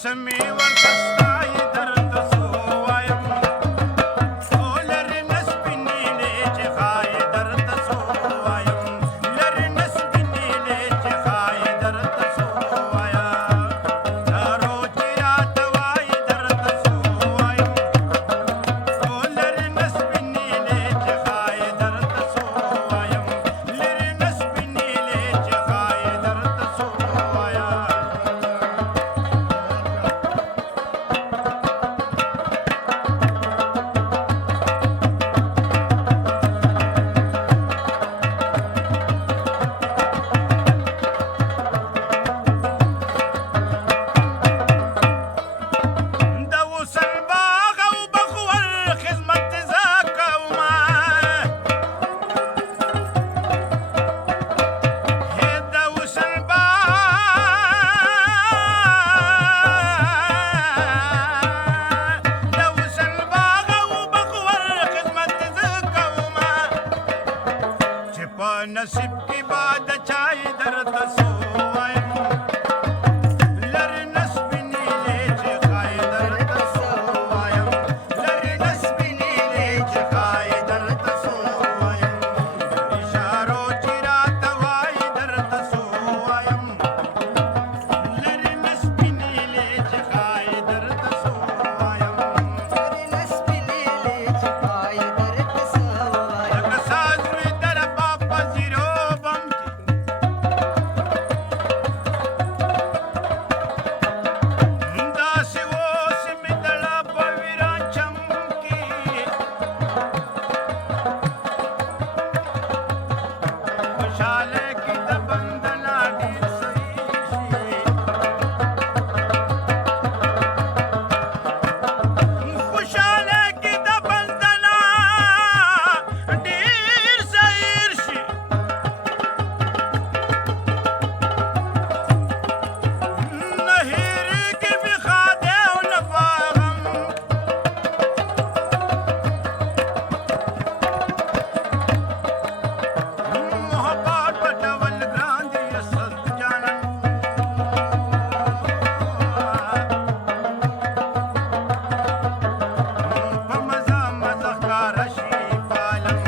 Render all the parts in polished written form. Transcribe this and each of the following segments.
سمې ورته ستایي درته څه ووایم لرې نه سپینېلې چې ښایي درته څه ووایم لرې نه سپینېلې چې ښایي درته څه ووایم چارو چې راته وایي درته څه ووایم لرې نه سپینېلې چې ښایي درته څه ووایم لرې نه سپینېلې چې ښایي درته څه ووایم د وصل باغ او بخور خدمت زه کومه د وصل باغ او بخور خدمت زه کومه چې په نصیب کې به د چای درته څه ووایم لرې نه سپینېلې چې ښایي درته څه ووایم لرې نه سپینېلې چې ښایي درته څه ووایم اشارو چې راته وایي درته څه ووایم لرې نه سپینېلې چې ښایي درته څه ووایم لکه ساز وي د رباب په زیرو بم کې داسې اوس مې دړه په ویرانچم کې خوشحاله کې د بندنا ډېر صحیح شي خوشحاله کې د بندنا ډېر صحیح شي نه هېرېږي مې خاده او نه باغم محبت پټول ګران دي اصل جانان په مزه مزه ښکاره شي پالم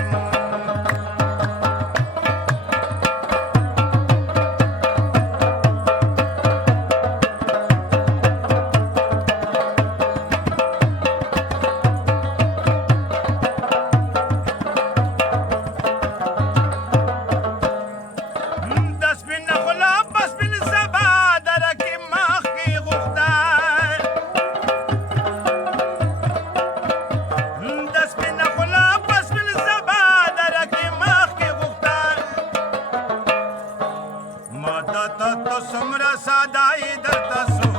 د سپینه خوله په سپین سبا درکې مخکې غوښته د سپینه خوله په سپین سبا درکې مخکې غوښته ما ته څومره ساده یې درته څه